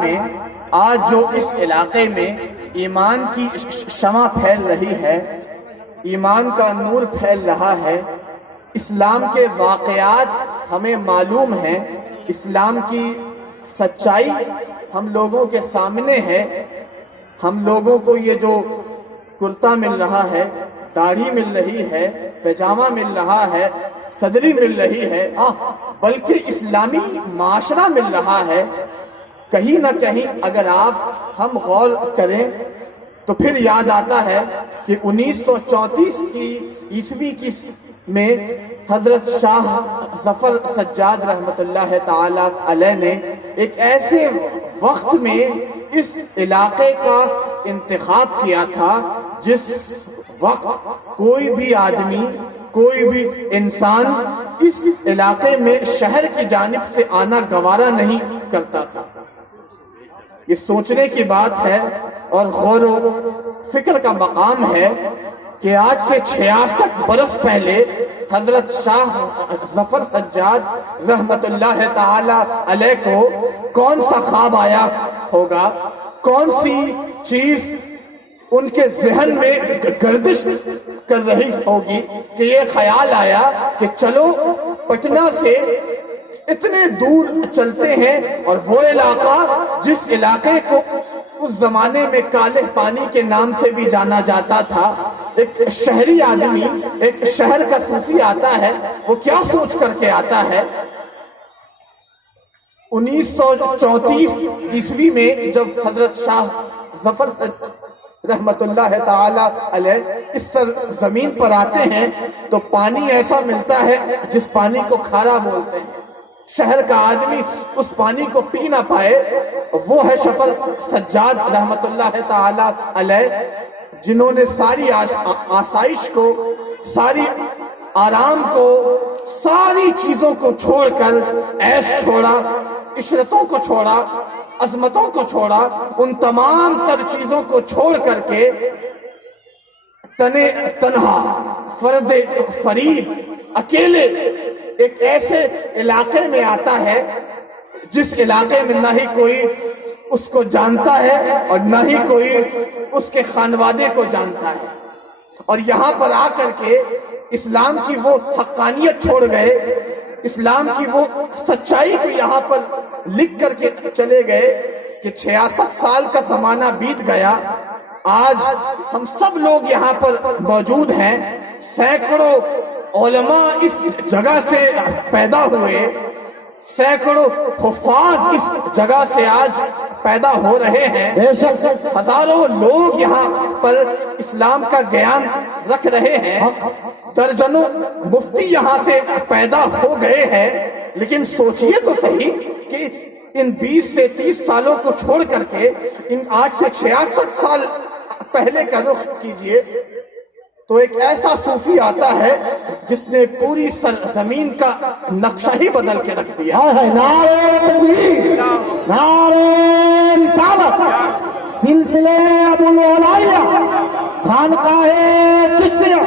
میں آج جو اس علاقے میں ایمان کی شمع پھیل رہی ہے، ایمان کا نور پھیل رہا ہے، اسلام کے واقعات ہمیں معلوم ہیں، اسلام کی سچائی ہم لوگوں کے سامنے ہے، ہم لوگوں کو یہ جو کرتا مل رہا ہے، داڑھی مل رہی ہے، پیجامہ مل رہا ہے، صدری مل رہی ہے، بلکہ اسلامی معاشرہ مل رہا ہے، کہیں نہ کہیں اگر ہم غور کریں تو پھر یاد آتا ہے کہ 1934 کی عیسوی میں حضرت شاہ ظفر سجاد رحمت اللہ تعالی علیہ نے ایک ایسے وقت میں اس علاقے کا انتخاب کیا تھا جس وقت کوئی بھی آدمی، کوئی بھی انسان اس علاقے میں شہر کی جانب سے آنا گوارا نہیں کرتا تھا۔ یہ سوچنے کی بات ہے اور غور و فکر کا مقام ہے کہ آج سے 66 برس پہلے حضرت شاہ ظفر سجاد رحمت اللہ تعالی علیہ کو کون سا خواب آیا ہوگا، کون سی چیز ان کے ذہن میں گردش کر رہی ہوگی کہ یہ خیال آیا کہ چلو پٹنہ سے اتنے دور چلتے ہیں، اور وہ علاقہ جس علاقے کو اس زمانے میں کالے پانی کے نام سے بھی جانا جاتا تھا، ایک شہری آدمی، ایک شہر کا صوفی آتا ہے، وہ کیا سوچ کر کے آتا ہے؟ 1934 عیسوی میں جب حضرت شاہ ظفر رحمت اللہ تعالی علیہ اس زمین پر آتے ہیں تو پانی ایسا ملتا ہے جس پانی کو کھارا بولتے ہیں، شہر کا آدمی اس پانی کو پی نہ پائے۔ وہ ہے ظفر سجاد رحمت اللہ تعالی علیہ، جنہوں نے ساری آسائش کو، ساری آرام کو، ساری چیزوں کو چھوڑ کر، عیش چھوڑا، عشرتوں کو چھوڑا، عظمتوں کو چھوڑا، ان تمام تر چیزوں کو چھوڑ کر کے تنہا، فرد فرید، اکیلے ایک ایسے علاقے میں آتا ہے جس علاقے میں نہ ہی کوئی اس کو جانتا ہے اور نہ ہی کوئی اس کے خانوادے کو جانتا ہے، اور یہاں پر آ کر کے اسلام کی وہ حقانیت چھوڑ گئے، اسلام کی وہ سچائی کو یہاں پر لکھ کر کے چلے گئے کہ 66 سال کا زمانہ بیت گیا، آج ہم سب لوگ یہاں پر موجود ہیں، سینکڑوں علماء اس جگہ سے پیدا ہوئے، سینکڑوں حفاظ اس جگہ سے آج پیدا ہو رہے ہیں، ہزاروں لوگ یہاں پر اسلام کا گیان رکھ رہے ہیں، درجنوں مفتی یہاں سے پیدا ہو گئے ہیں، لیکن سوچئے تو صحیح کہ ان 20 سے 30 سالوں کو چھوڑ کر کے ان آج سے 66 سال پہلے کا رخ کیجئے تو ایک ایسا صوفی آتا ہے جس نے پوری سرزمین کا نقشہ ہی بدل کے رکھ دیا۔ نعرہ تکبیر، نعرہ رسالت، سلسلے ابو العالیہ، خانقاہ چشتیہ۔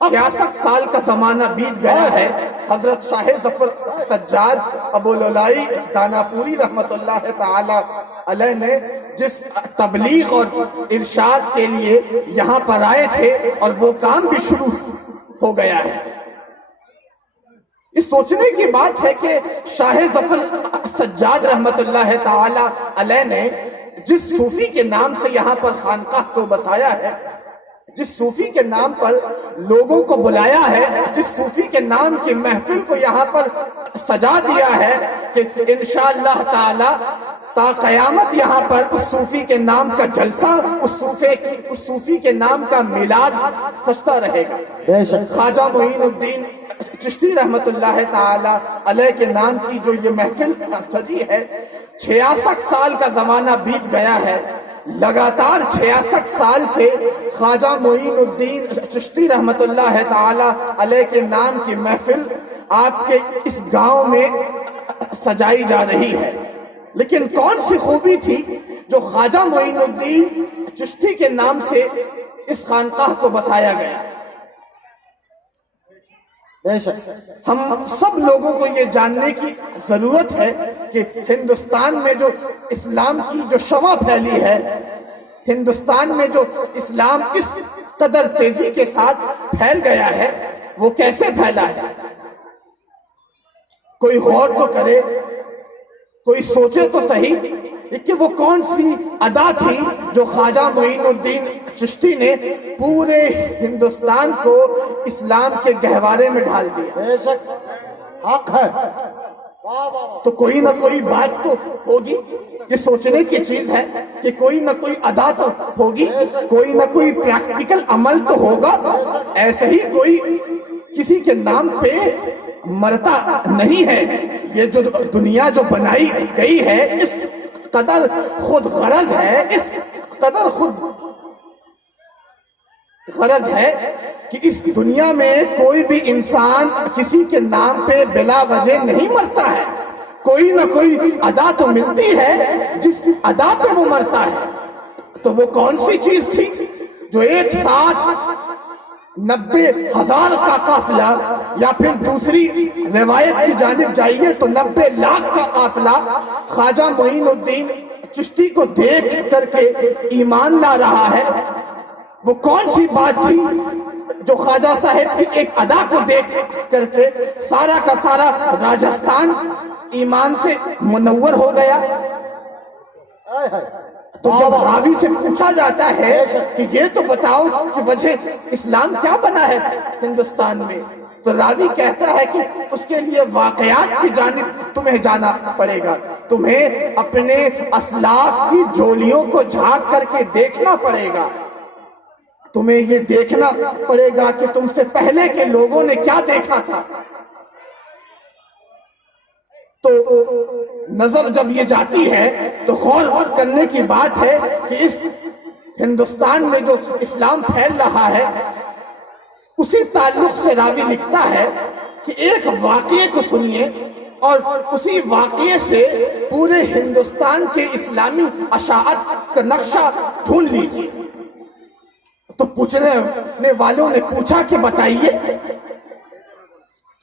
66 سال کا زمانہ بیت گیا ہے، حضرت شاہ ظفر سجاد ابو العلائی داناپوری رحمت اللہ تعالی علیہ نے جس تبلیغ اور ارشاد کے لیے یہاں پر آئے تھے، اور وہ کام بھی شروع ہو گیا ہے۔ اس سوچنے کی بات ہے کہ شاہ ظفر سجاد رحمت اللہ تعالی علیہ نے جس صوفی کے نام سے یہاں پر خانقاہ کو بسایا ہے، جس صوفی کے نام پر لوگوں کو بلایا ہے، جس صوفی کے نام کی محفل کو یہاں پر سجا دیا ہے کہ انشاءاللہ تعالی تا قیامت یہاں پر اس صوفی کے نام کا جلسہ، اس صوفی کے نام کا میلاد سجتا رہے گا۔ خواجہ معین الدین چشتی رحمت اللہ تعالی علیہ کے نام کی جو یہ محفل سجی ہے، 66 سال کا زمانہ بیت گیا ہے، لگاتار 66 سال سے خواجہ معین الدین چشتی رحمت اللہ تعالی علیہ کے نام کی محفل آپ کے اس گاؤں میں سجائی جا رہی ہے، لیکن کون سی خوبی تھی جو خواجہ معین الدین چشتی کے نام سے اس خانقاہ کو بسایا گیا؟ بے شک ہم سب لوگوں کو یہ جاننے کی ضرورت ہے کہ ہندوستان میں جو اسلام کی جو شمع پھیلی ہے، ہندوستان میں جو اسلام اس قدر تیزی کے ساتھ پھیل گیا ہے، وہ کیسے پھیلا ہے؟ کوئی غور تو کرے، کوئی سوچے تو صحیح کہ وہ کون سی ادا تھی جو خواجہ معین الدین چشتی نے پورے ہندوستان کو اسلام کے گہوارے میں ڈال دیا۔ بے شک حق ہے۔ تو کوئی نہ کوئی بات تو ہوگی، یہ سوچنے کی چیز ہے کہ کوئی نہ کوئی ادا تو ہوگی، کوئی نہ کوئی پریکٹیکل عمل تو ہوگا۔ ایسے ہی کوئی کسی کے نام پہ مرتا نہیں ہے۔ یہ جو دنیا جو بنائی گئی ہے اس قدر خود غرض ہے، اس قدر خود غرض ہے کہ اس دنیا میں کوئی بھی انسان کسی کے نام پہ بلا وجہ نہیں مرتا ہے۔ کوئی نہ کوئی ادا تو ملتی ہے جس ادا پہ وہ مرتا ہے۔ تو وہ کون سی چیز تھی جو ایک ساتھ 90,000 کا قافلہ، یا پھر دوسری روایت کی جانب جائیے تو 90 لاکھ کا قافلہ خواجہ معین الدین چشتی کو دیکھ کر کے ایمان لا رہا ہے؟ وہ کون سی بات تھی جو خواجہ صاحب کی ایک ادا کو دیکھ کر کے سارا کا سارا راجستھان ایمان سے منور ہو گیا؟ تو جب راوی سے پوچھا جاتا ہے کہ یہ تو بتاؤ کہ وجہ اسلام کیا بنا ہے ہندوستان میں، تو راوی کہتا ہے کہ اس کے لیے واقعات کی جانب تمہیں جانا پڑے گا، تمہیں اپنے اسلاف کی جولیوں کو جھانک کر کے دیکھنا پڑے گا، تمہیں یہ دیکھنا پڑے گا کہ تم سے پہلے کے لوگوں نے کیا دیکھا تھا۔ تو نظر جب یہ جاتی ہے تو غور کرنے کی بات ہے کہ اس ہندوستان میں جو اسلام پھیل رہا ہے، اسی تعلق سے راوی لکھتا ہے کہ ایک واقعے کو سنیے اور اسی واقعے سے پورے ہندوستان کے اسلامی اشاعت کا نقشہ ڈھونڈ لیجیے۔ تو پوچھنے والوں نے پوچھا کہ بتائیے۔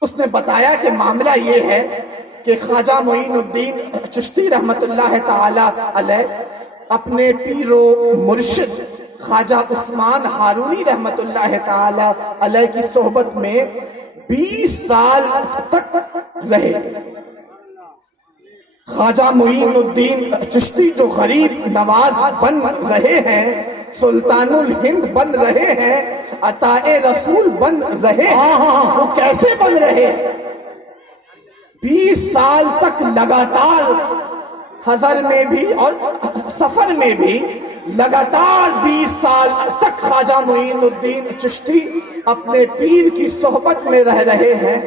اس نے بتایا کہ معاملہ یہ ہے کہ خواجہ معین الدین چشتی رحمت اللہ تعالی علیہ اپنے پیر و مرشد خواجہ عثمان ہارونی رحمت اللہ تعالی علیہ کی صحبت میں 20 سال تک رہے۔ خواجہ معین الدین چشتی جو غریب نواز بن رہے ہیں، سلطان الہند بن رہے ہیں، عطاء رسول بن رہے ہیں، وہ کیسے بن رہے ہیں؟ 20 سال تک لگاتار حضر میں بھی اور سفر میں بھی لگاتار 20 سال تک خواجہ معین الدین چشتی اپنے پیر کی صحبت میں رہ رہے ہیں،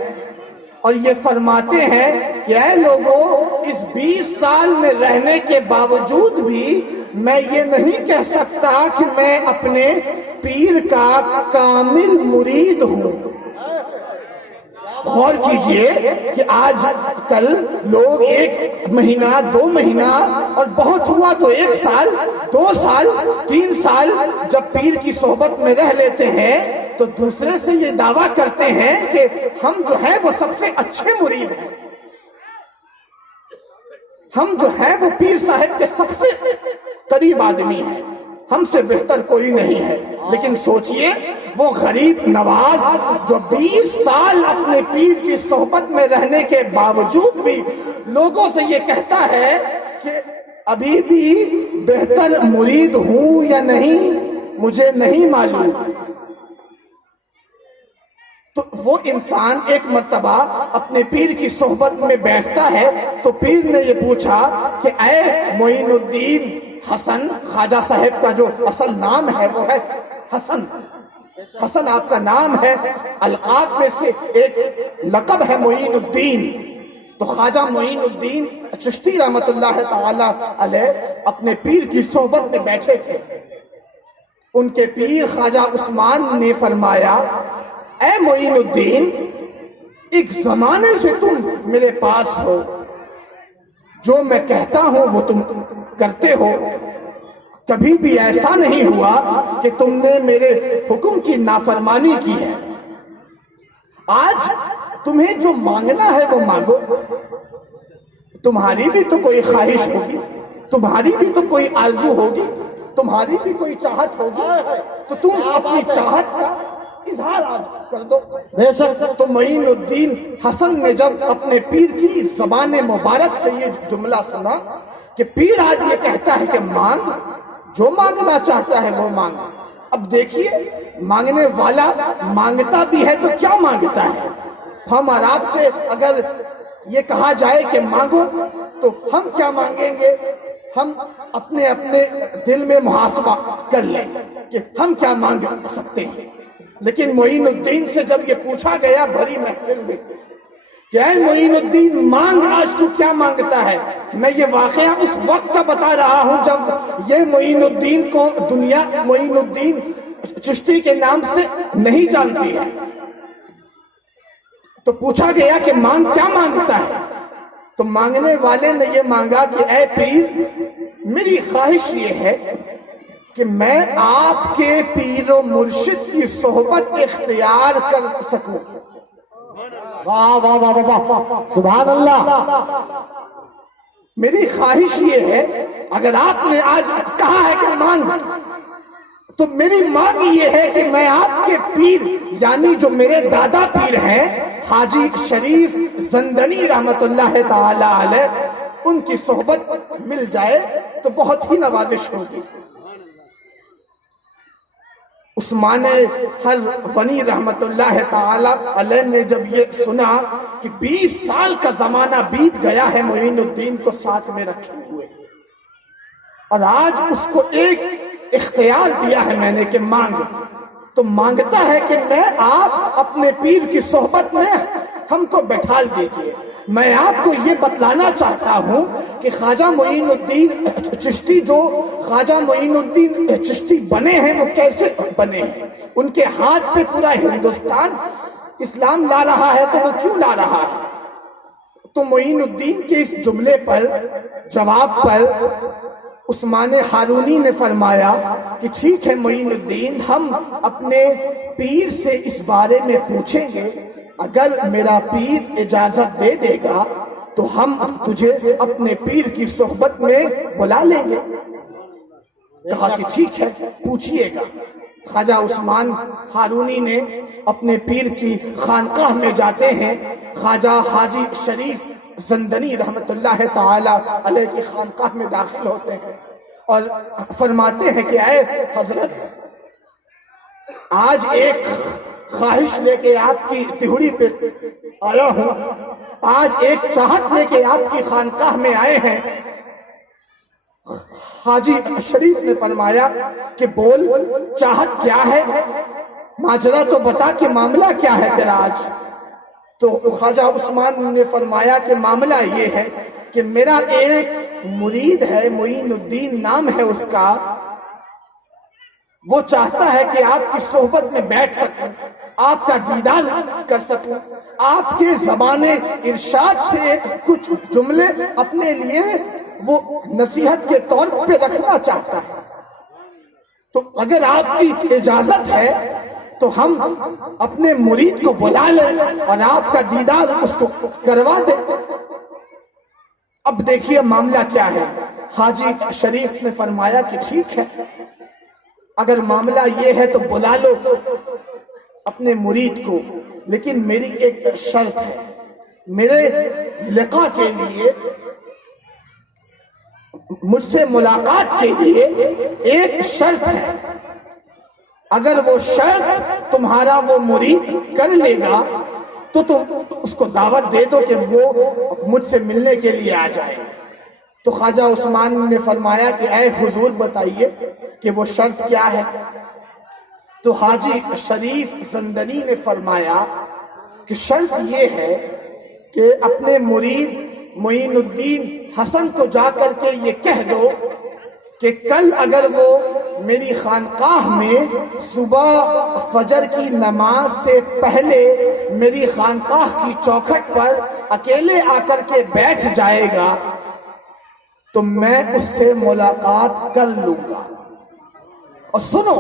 اور یہ فرماتے ہیں کہ اے لوگوں، اس 20 سال میں رہنے کے باوجود بھی میں یہ نہیں کہہ سکتا کہ میں اپنے پیر کا کامل مرید ہوں۔ غور کیجئے کہ آج کل لوگ 1 مہینہ 2 مہینہ اور بہت ہوا تو 1 سال 2 سال 3 سال جب پیر کی صحبت میں رہ لیتے ہیں تو دوسرے سے یہ دعویٰ کرتے ہیں کہ ہم جو ہیں وہ سب سے اچھے مرید ہیں، ہم جو ہیں وہ پیر صاحب کے سب سے قریب آدمی ہیں، ہم سے بہتر کوئی نہیں ہے۔ لیکن سوچئے وہ غریب نواز جو 20 سال اپنے پیر کی صحبت میں رہنے کے باوجود بھی لوگوں سے یہ کہتا ہے کہ ابھی بھی بہتر مرید ہوں یا نہیں مجھے نہیں معلوم۔ تو وہ انسان ایک مرتبہ اپنے پیر کی صحبت میں بیٹھتا ہے تو پیر نے یہ پوچھا کہ اے معین الدین حسن، خواجہ صاحب کا جو اصل نام ہے وہ ہے حسن، حسن آپ کا نام ہے، القاب میں سے ایک لقب ہے معین الدین۔ تو خواجہ معین الدین چشتی رحمت اللہ تعالی علیہ اپنے پیر کی صحبت میں بیٹھے تھے۔ ان کے پیر خواجہ عثمان نے فرمایا، اے معین الدین، ایک زمانے سے تم میرے پاس ہو، جو میں کہتا ہوں وہ تم کرتے ہو، کبھی بھی ایسا نہیں ہوا کہ تم نے میرے حکم کی نافرمانی کی ہے۔ آج تمہیں جو مانگنا ہے وہ مانگو. تمہاری بھی تو کوئی خواہش ہوگی, تمہاری بھی تو کوئی آرزو ہوگی, تمہاری بھی کوئی چاہت ہوگی, تو تم اپنی چاہت کا اظہار آج کر دو. بے شک. تو معین الدین حسن نے جب اپنے پیر کی زبان مبارک سے یہ جملہ سنا کہ پیر آج یہ کہتا ہے کہ مانگ, جو مانگنا چاہتا ہے وہ مانگ. اب دیکھیے مانگنے والا مانگتا بھی ہے تو کیا مانگتا ہے. ہم اور آپ سے اگر یہ کہا جائے کہ مانگو تو ہم کیا مانگیں گے؟ ہم اپنے دل میں محاسبہ کر لیں کہ ہم کیا مانگ سکتے ہیں. لیکن معین الدین سے جب یہ پوچھا گیا بھری محفل میں کہ اے معین الدین مانگ, آج تو کیا مانگتا ہے, میں یہ واقعہ اس وقت کا بتا رہا ہوں جب یہ معین الدین کو دنیا معین الدین چشتی کے نام سے نہیں جانتی ہے. تو پوچھا گیا کہ مانگ, کیا مانگتا ہے؟ تو مانگنے والے نے یہ مانگا کہ اے پیر, میری خواہش یہ ہے کہ میں آپ کے پیر و مرشد کی صحبت اختیار کر سکوں. واہ واہ واہ واہ, سبحان اللہ. میری خواہش یہ ہے, اگر آپ نے آج کہا ہے کہ مانگ, تو میری مانگ یہ ہے کہ میں آپ کے پیر یعنی جو میرے دادا پیر ہیں حاجی شریف زندنی رحمت اللہ تعالی علیہ, ان کی صحبت مل جائے تو بہت ہی نوازش ہوگی. عثمان حلونی رحمت اللہ تعالی علیہ نے جب یہ سنا کہ 20 سال کا زمانہ بیت گیا ہے معین الدین کو ساتھ میں رکھے ہوئے, اور آج اس کو ایک اختیار دیا ہے میں نے کہ مانگ, تو مانگتا ہے کہ میں آپ اپنے پیر کی صحبت میں ہم کو بٹھال دیجئے. میں آپ کو یہ بتلانا چاہتا ہوں کہ خواجہ معین الدین چشتی, جو خواجہ معین الدین چشتی بنے ہیں وہ کیسے بنے ہیں. ان کے ہاتھ پہ پورا ہندوستان اسلام لا رہا ہے, تو وہ کیوں لا رہا ہے؟ تو معین الدین کے اس جملے پر جواب پر عثمان ہارونی نے فرمایا کہ ٹھیک ہے معین الدین, ہم اپنے پیر سے اس بارے میں پوچھیں گے, اگر میرا پیر اجازت دے دے گا تو ہم تجھے اپنے پیر کی صحبت میں بلا لیں گے. کہا کہ ٹھیک ہے پوچھئے گا. خواجہ عثمان ہارونی نے اپنے پیر کی خانقاہ میں جاتے ہیں, خواجہ حاجی شریف زندنی رحمت اللہ تعالی علیہ کی خانقاہ میں داخل ہوتے ہیں اور فرماتے ہیں کہ اے حضرت, آج ایک خواہش لے کے آپ کی تہوڑی پہ آیا ہوں, آج ایک چاہت لے کے آپ کی خانقاہ میں آئے ہیں. حاجی شریف نے فرمایا کہ بول, چاہت کیا ہے, ماجرا تو بتا کہ معاملہ کیا ہے تیرا آج. تو خواجہ عثمان نے فرمایا کہ معاملہ یہ ہے کہ میرا ایک مرید ہے, معین الدین نام ہے اس کا, وہ چاہتا ہے کہ آپ کی صحبت میں بیٹھ سکوں, آپ کا دیدار کر سکوں, آپ کے زبان ارشاد سے کچھ جملے اپنے لیے وہ نصیحت کے طور پہ رکھنا چاہتا ہے. تو اگر آپ کی اجازت ہے تو ہم اپنے مرید کو بلا لیں اور آپ کا دیدار اس کو کروا دیں. اب دیکھیے معاملہ کیا ہے. حاجی شریف نے فرمایا کہ ٹھیک ہے, اگر معاملہ یہ ہے تو بلا لو اپنے مرید کو, لیکن میری ایک شرط ہے, میرے لقاء کے لیے, مجھ سے ملاقات کے لیے ایک شرط ہے. اگر وہ شرط تمہارا وہ مرید کر لے گا تو تم اس کو دعوت دے دو کہ وہ مجھ سے ملنے کے لیے آ جائے. تو خواجہ عثمان نے فرمایا کہ اے حضور بتائیے کہ وہ شرط کیا ہے. تو حاجی شریف زندنی نے فرمایا کہ شرط یہ ہے کہ اپنے مرید معین الدین حسن کو جا کر کے یہ کہہ دو کہ کل اگر وہ میری خانقاہ میں صبح فجر کی نماز سے پہلے میری خانقاہ کی چوکھٹ پر اکیلے آ کر کے بیٹھ جائے گا تو میں اس سے ملاقات کر لوں گا. اور سنو,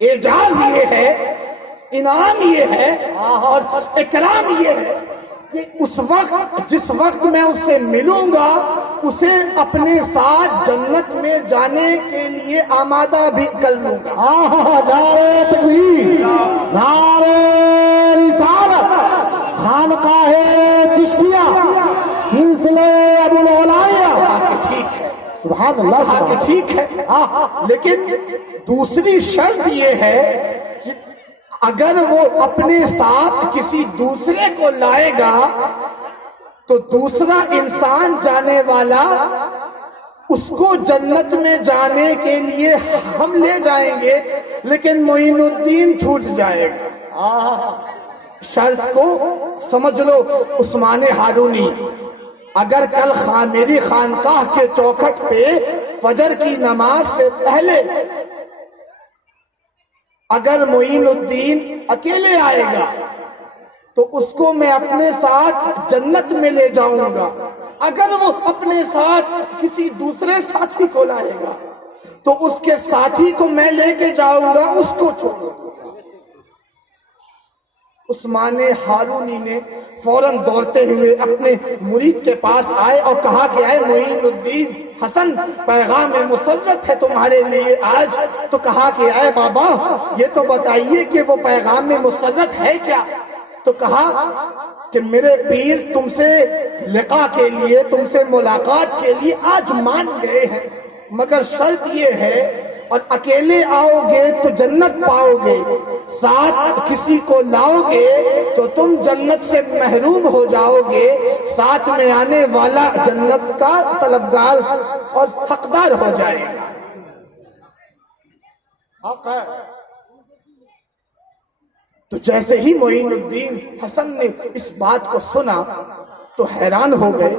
اعجاز یہ ہے انعام یہ ہے اور اکرام یہ ہے کہ اس وقت جس وقت میں اس سے ملوں گا اسے اپنے ساتھ جنت میں جانے کے لیے آمادہ بھی کر لوں گا۔ نعرہ تکبیر، نعرہ رسالت، خانقاہ چشتیہ، سلسلہ ابو العلاء۔ ٹھیک ہے، سبحان اللہ، کہا کہ ٹھیک ہے، لیکن دوسری شرط یہ ہے کہ اگر وہ اپنے ساتھ کسی دوسرے کو لائے گا تو دوسرا انسان جانے والا اس کو جنت میں جانے کے لیے ہم لے جائیں گے لیکن معین الدین چھوٹ جائے گا۔ شرط کو سمجھ لو عثمان ہارونی، اگر کل میری خانقاہ کے چوکھٹ پہ فجر کی نماز سے پہلے اگر معین الدین اکیلے آئے گا تو اس کو میں اپنے ساتھ جنت میں لے جاؤں گا، اگر وہ اپنے ساتھ کسی دوسرے ساتھی کو لائے گا تو اس کے ساتھی کو میں لے کے جاؤں گا، اس کو چھوڑوں گا۔ عثمان ہارونی نے فوراً دوڑتے ہوئے اپنے مرید کے پاس آئے اور کہا کہ اے معین الدین حسن، پیغام مسرت ہے تمہارے لیے آج۔ تو کہا کہ اے بابا یہ تو بتائیے کہ وہ پیغام مسرت ہے کیا؟ تو کہا کہ میرے پیر تم سے لقاء کے لیے، تم سے ملاقات کے لیے آج مان گئے ہیں، مگر شرط یہ ہے اور اکیلے آؤ گے تو جنت پاؤ گے، ساتھ کسی کو لاؤ گے تو تم جنت سے محروم ہو جاؤ گے، ساتھ میں آنے والا جنت کا طلبگار اور حقدار ہو جائے گا۔ حق ہے۔ تو جیسے ہی معین الدین حسن نے اس بات کو سنا تو حیران ہو گئے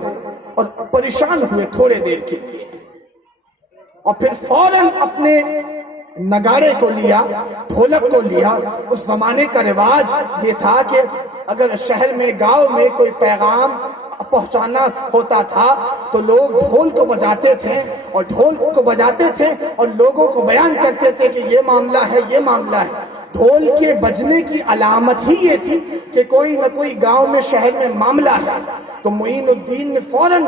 اور پریشان ہوئے تھوڑے دیر کے لیے، اور پھر فوراً اپنے نگارے کو لیا، ڈھولک کو لیا۔ اس زمانے کا رواج یہ تھا کہ اگر شہر میں گاؤں میں کوئی پیغام پہنچانا ہوتا تھا تو لوگ ڈھول کو بجاتے تھے اور ڈھول کو بجاتے تھے اور لوگوں کو بیان کرتے تھے کہ یہ معاملہ ہے، یہ معاملہ ہے۔ ڈھول کے بجنے کی علامت ہی یہ تھی کہ کوئی نہ کوئی گاؤں میں شہر میں معاملہ ہے۔ تو معین الدین نے فوراً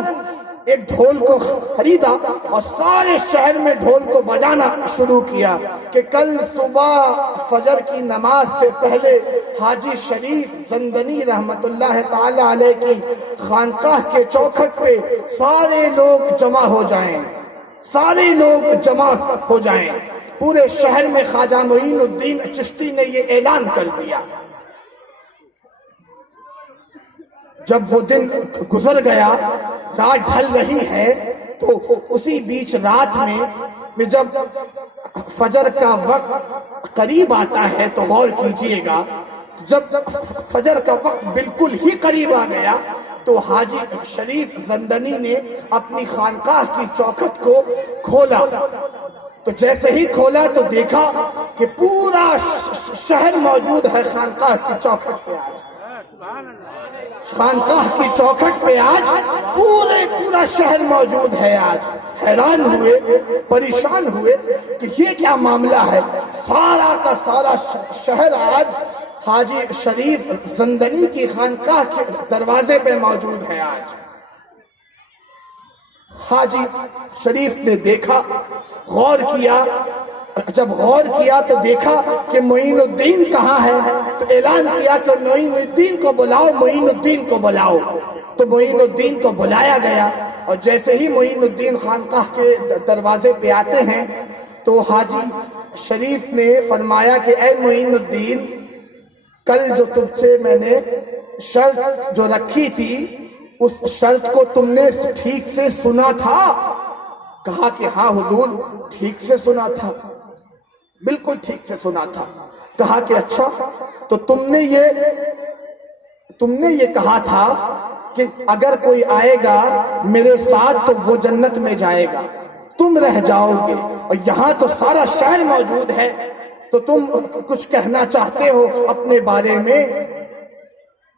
ایک ڈھول کو خریدا اور سارے شہر میں ڈھول کو بجانا شروع کیا کہ کل صبح فجر کی نماز سے پہلے حاجی شریف زندنی رحمت اللہ تعالی علیہ کی خانقاہ کے چوکھٹ پہ سارے لوگ جمع ہو جائیں، سارے لوگ جمع ہو جائیں۔ پورے شہر میں خواجہ معین الدین چشتی نے یہ اعلان کر دیا۔ جب وہ دن گزر گیا، رات ڈھل رہی ہے، تو اسی بیچ رات میں جب فجر کا وقت قریب آتا ہے تو غور کیجئے گا، جب فجر کا وقت بالکل ہی قریب آ گیا تو حاجی شریف زندنی نے اپنی خانقاہ کی چوکھٹ کو کھولا۔ تو جیسے ہی کھولا تو دیکھا کہ پورا شہر موجود ہے خانقاہ کی چوکھٹ پہ آج، خانقاہ کی چوکھٹ پہ آج پورا شہر موجود ہے آج۔ حیران ہوئے، پریشان ہوئے کہ یہ کیا معاملہ ہے، سارا کا سارا شہر آج حاجی شریف زندنی کی خانقاہ کے دروازے پہ موجود ہے آج۔ حاجی شریف نے دیکھا، غور کیا، جب غور کیا تو دیکھا کہ معین الدین کہاں ہے، تو اعلان کیا کہ معین الدین کو بلاؤ، معین الدین کو بلاؤ۔ تو معین الدین کو بلایا گیا، اور جیسے ہی معین الدین خانقاہ کے دروازے پہ آتے ہیں تو حاجی شریف نے فرمایا کہ اے معین الدین، کل جو تم سے میں نے شرط جو رکھی تھی اس شرط کو تم نے ٹھیک سے سنا تھا؟ کہا کہ ہاں حضور، ٹھیک سے سنا تھا، بالکل ٹھیک سے سنا تھا۔ کہا کہ اچھا، تو تم نے یہ کہا تھا کہ اگر کوئی آئے گا میرے ساتھ تو وہ جنت میں جائے گا، تم رہ جاؤ گے، اور یہاں تو سارا شہر موجود ہے، تو تم کچھ کہنا چاہتے ہو اپنے بارے میں؟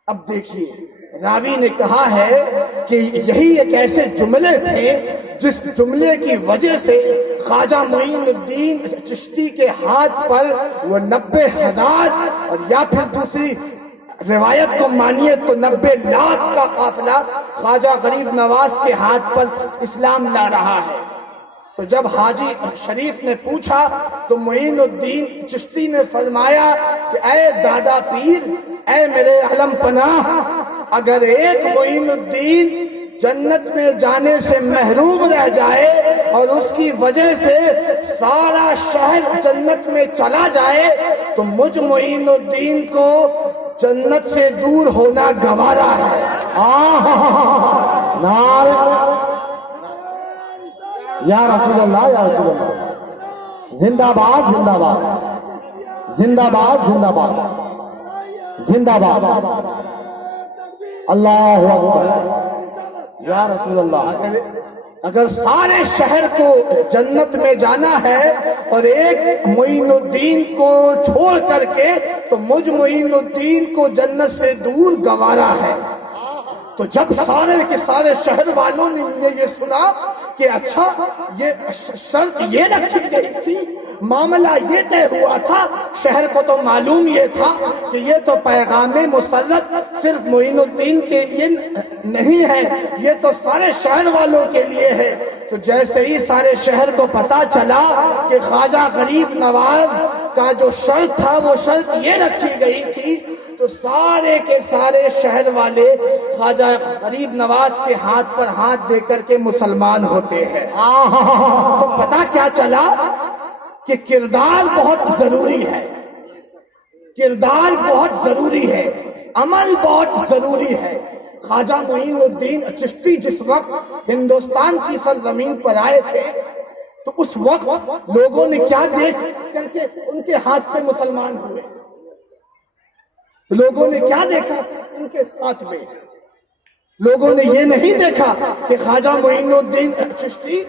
اب دیکھیے راوی نے کہا ہے کہ یہی ایک ایسے جملے تھے جس جملے کی وجہ سے خواجہ معین الدین چشتی کے ہاتھ پر وہ 90,000 اور یا پھر دوسری روایت کو مانیے تو 90 لاکھ کا قافلہ خواجہ غریب نواز کے ہاتھ پر اسلام لا رہا ہے۔ تو جب حاجی شریف نے پوچھا تو معین الدین چشتی نے فرمایا کہ اے دادا پیر، اے میرے علم پناہ، اگر ایک معین الدین جنت میں جانے سے محروم رہ جائے اور اس کی وجہ سے سارا شہر جنت میں چلا جائے تو مجھ معین الدین کو جنت سے دور ہونا گوارا ہے۔ یا رسول اللہ، یا رسول اللہ، زندہ باد، زندہ باد، زندہ باد، زندہ باد، زندہ باد، اللہ اکبر، یا رسول اللہ۔ اگر سارے شہر کو جنت میں جانا ہے اور ایک معین الدین کو چھوڑ کر کے تو مجھ معین الدین کو جنت سے دور گوارا ہے۔ تو جب سارے کے سارے شہر والوں نے یہ سنا کہ اچھا یہ شرط یہ رکھی گئی تھی، معاملہ یہ طے ہوا تھا، شہر کو تو معلوم یہ تھا کہ یہ تو پیغام مسرت صرف معین الدین کے لیے نہیں ہے، یہ تو سارے شہر والوں کے لیے ہے۔ تو جیسے ہی سارے شہر کو پتا چلا کہ خواجہ غریب نواز کا جو شرط تھا وہ شرط یہ رکھی گئی تھی تو سارے کے سارے شہر والے خواجہ غریب نواز کے ہاتھ پر ہاتھ دے کر کے مسلمان ہوتے ہیں۔ تو پتا کیا چلا کہ کردار بہت ضروری ہے، کردار بہت ضروری ہے، عمل بہت ضروری ہے۔ خواجہ معین الدین چشتی جس وقت ہندوستان کی سرزمین پر آئے تھے تو اس وقت لوگوں نے کیا دیکھ کر کے ان کے ہاتھ پہ مسلمان ہوئے؟ لوگوں نے کیا دیکھا ان کے ہاتھ میں؟ لوگوں نے یہ نہیں دیکھا کہ خواجہ معین الدین چشتی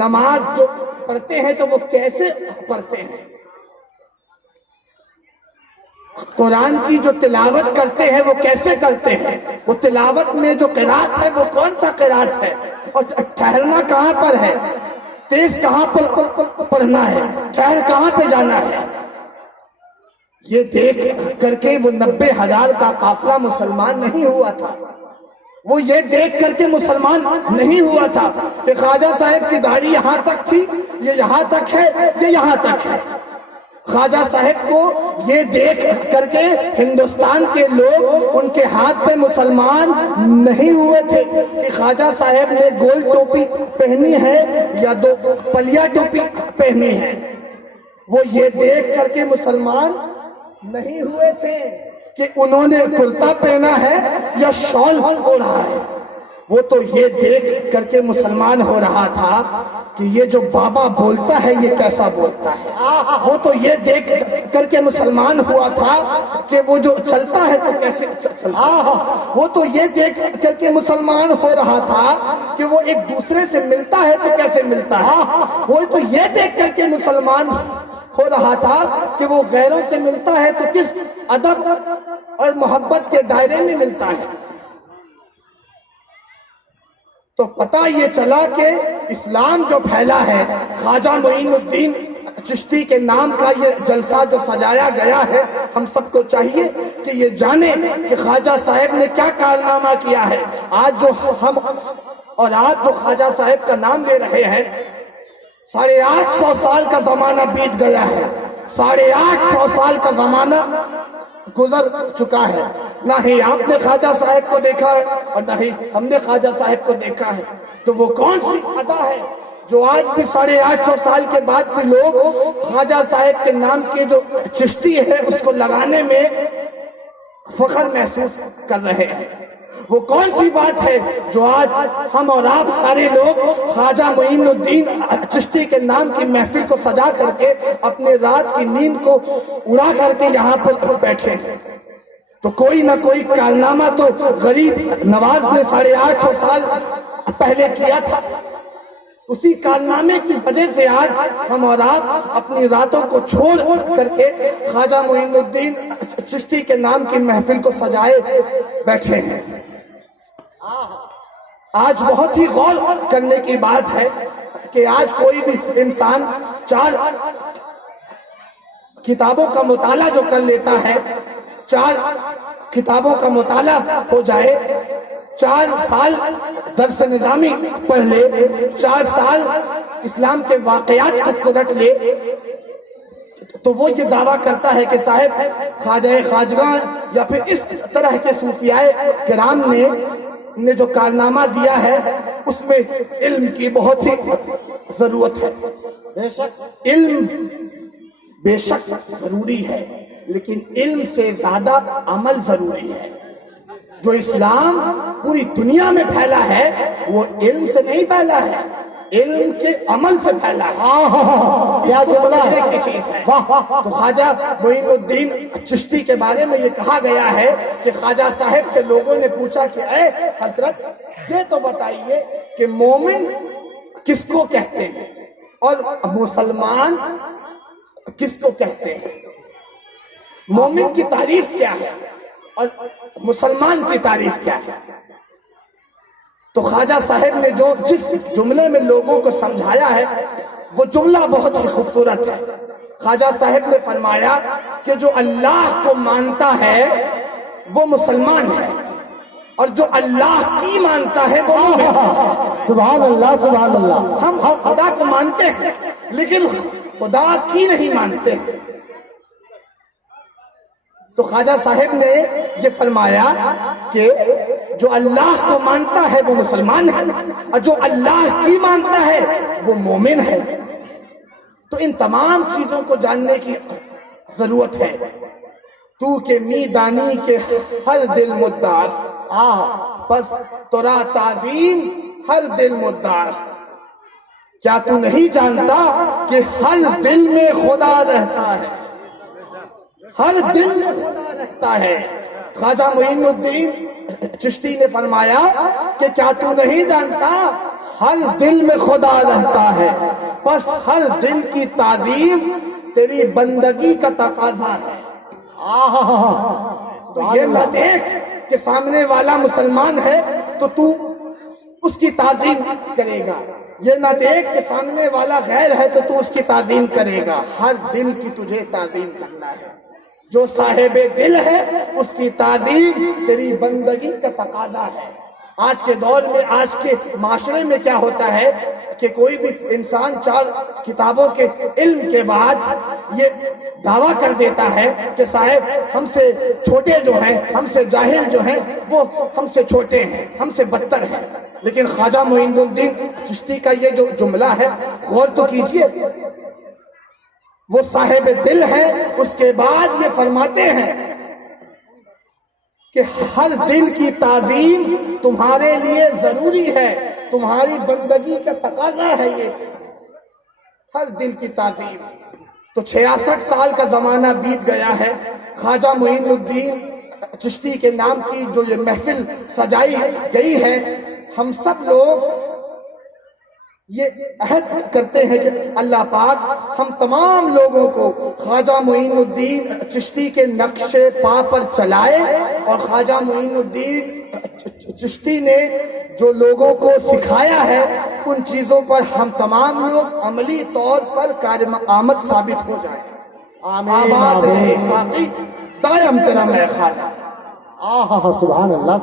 نماز جو پڑھتے ہیں تو وہ کیسے پڑھتے ہیں، قرآن کی جو تلاوت کرتے ہیں وہ کیسے کرتے ہیں، وہ تلاوت میں جو قرات ہے وہ کون سا قرات ہے، اور ٹھہرنا کہاں پر ہے، تیز کہاں پر پڑھنا ہے، ٹھہر کہاں پہ جانا ہے، یہ دیکھ کر کے وہ 90,000 کا قافلہ مسلمان نہیں ہوا تھا۔ وہ یہ دیکھ کر کے مسلمان نہیں ہوا تھا کہ خواجہ صاحب کی داڑھی یہاں تک تھی، یہ یہاں تک ہے، یہ یہاں تک ہے۔ خواجہ صاحب کو یہ دیکھ کر کے ہندوستان کے لوگ ان کے ہاتھ پہ مسلمان نہیں ہوئے تھے کہ خواجہ صاحب نے گول ٹوپی پہنی ہے یا دو پلیا ٹوپی پہنی ہے، وہ یہ دیکھ کر کے مسلمان نہیں ہوئے تھے کہ انہوں نے کرتا پہنا ہے یا شال اوڑھا ہے، وہ تو یہ دیکھ کر کے مسلمان ہو رہا تھا کہ یہ جو بابا بولتا ہے یہ کیسا بولتا ہے، وہ تو یہ دیکھ کر کے مسلمان ہوا تھا کہ وہ جو چلتا ہے تو کیسے چلتا ہے، وہ تو یہ دیکھ کر کے مسلمان ہو رہا تھا کہ وہ ایک دوسرے سے ملتا ہے تو کیسے ملتا ہے، وہ تو یہ دیکھ کر کے مسلمان ہو رہا تھا کہ وہ غیروں سے ملتا ہے تو کس ادب اور محبت کے دائرے میں ملتا ہے۔ تو پتہ یہ چلا کہ اسلام جو پھیلا ہے، خواجہ معین الدین چشتی کے نام کا یہ جلسہ جو سجایا گیا ہے، ہم سب کو چاہیے کہ یہ جانیں کہ خواجہ صاحب نے کیا کارنامہ کیا ہے۔ آج جو ہم اور آپ جو خواجہ صاحب کا نام لے رہے ہیں، 850 سال کا زمانہ بیت گیا ہے، 850 سال کا زمانہ گزر چکا ہے، نہ ہی آپ نے خواجہ صاحب کو دیکھا ہے اور نہ ہی ہم نے خواجہ صاحب کو دیکھا ہے۔ تو وہ کون سی ادا ہے جو آج بھی 850 سال کے بعد بھی لوگ خواجہ صاحب کے نام کے جو چشتی ہے اس کو لگانے میں فخر محسوس کر رہے ہیں؟ وہ کون سی بات ہے جو آج ہم اور آپ سارے لوگ خواجہ معین الدین چشتی کے نام کی محفل کو سجا کر کے اپنے رات کی نیند کو اڑا کر کے یہاں پر بیٹھے ہیں؟ تو کوئی نہ کوئی کارنامہ تو غریب نواز نے 850 سال پہلے کیا تھا، اسی کارنامے کی وجہ سے آج ہم اور آپ اپنی راتوں کو چھوڑ کر کے خواجہ معین الدین چشتی کے نام کی محفل کو سجائے بیٹھے ہیں۔ آج بہت ہی غور کرنے کی بات ہے کہ آج کوئی بھی انسان 4 کتابوں کا مطالعہ جو کر لیتا ہے، 4 کتابوں کا مطالعہ ہو جائے، 4 سال درس نظامی پڑھ لے، 4 سال اسلام کے واقعات کو رٹ لے، تو وہ یہ دعویٰ کرتا ہے کہ صاحب خواجہ خواجگاں یا پھر اس طرح کے صوفیاء کرام نے جو کارنامہ دیا ہے اس میں علم کی بہت ہی ضرورت ہے۔ بے شک علم بے شک ضروری ہے، لیکن علم سے زیادہ عمل ضروری ہے۔ جو اسلام پوری دنیا میں پھیلا ہے وہ علم سے نہیں پھیلا ہے، علم کے عمل سے پھیلا ہے۔ کیا جملہ ہے! کی چیز ہے۔ واہ واہ! تو خواجہ معین الدین چشتی کے بارے میں یہ کہا گیا ہے کہ خواجہ صاحب سے لوگوں نے پوچھا کہ اے حضرت یہ تو بتائیے کہ مومن کس کو کہتے ہیں اور مسلمان کس کو کہتے ہیں؟ مومن کی تعریف کیا ہے اور مسلمان کی تعریف کیا ہے؟ تو خواجہ صاحب نے جس جملے میں لوگوں کو سمجھایا ہے وہ جملہ بہت ہی خوبصورت ہے۔ خواجہ صاحب نے فرمایا کہ جو اللہ کو مانتا ہے وہ مسلمان ہے، اور جو اللہ کی مانتا ہے وہ مومن ہے۔ سبحان اللہ سبحان اللہ! ہم خدا کو مانتے ہیں لیکن خدا کی نہیں مانتے ہیں۔ تو خواجہ صاحب نے یہ فرمایا کہ جو اللہ کو مانتا ہے وہ مسلمان ہے، اور جو اللہ کی مانتا ہے وہ مومن ہے۔ تو ان تمام چیزوں کو جاننے کی ضرورت ہے۔ تو کہ می دانی کے ہر دل مدعاست، پس ترا تعظیم ہر دل مدعاست۔ کیا تو نہیں جانتا کہ ہر دل میں خدا رہتا ہے، ہر دل میں خدا رہتا ہے۔ خواجہ معین الدین چشتی نے فرمایا کہ کیا تو نہیں جانتا ہر دل میں خدا رہتا ہے، پس ہر دل کی تعظیم تیری بندگی کا تقاضا ہے۔ تو یہ نہ دیکھ کہ سامنے والا مسلمان ہے تو اس کی تعظیم کرے گا، یہ نہ دیکھ کہ سامنے والا غیر ہے تو اس کی تعظیم کرے گا۔ ہر دل کی تجھے تعظیم کرنا ہے، جو صاحب دل ہے اس کی تعظیم تیری بندگی کا تقاضا ہے۔ آج کے دور میں، آج کے معاشرے میں کیا ہوتا ہے کہ کوئی بھی انسان 4 کتابوں کے علم کے بعد یہ دعویٰ کر دیتا ہے کہ صاحب ہم سے چھوٹے جو ہیں، ہم سے جاہل جو ہیں وہ ہم سے چھوٹے ہیں، ہم سے بدتر ہیں۔ لیکن خواجہ معین الدین چشتی کا یہ جو جملہ ہے غور تو کیجئے، وہ صاحب دل ہے، اس کے بعد یہ فرماتے ہیں کہ ہر دل کی تعظیم تمہارے لیے ضروری ہے، تمہاری بندگی کا تقاضا ہے یہ ہر دل کی تعظیم۔ تو 66 سال کا زمانہ بیت گیا ہے، خواجہ معین الدین چشتی کے نام کی جو یہ محفل سجائی گئی ہے، ہم سب لوگ یہ عہد کرتے ہیں کہ اللہ پاک ہم تمام لوگوں کو خواجہ معین الدین چشتی کے نقش پا پر چلائے، اور خواجہ معین الدین چشتی نے جو لوگوں کو سکھایا ہے ان چیزوں پر ہم تمام لوگ عملی طور پر کارآمد ثابت ہو جائیں۔ آباد رہے ساقی دائم تیرا میں خانہ۔ سبحان اللہ!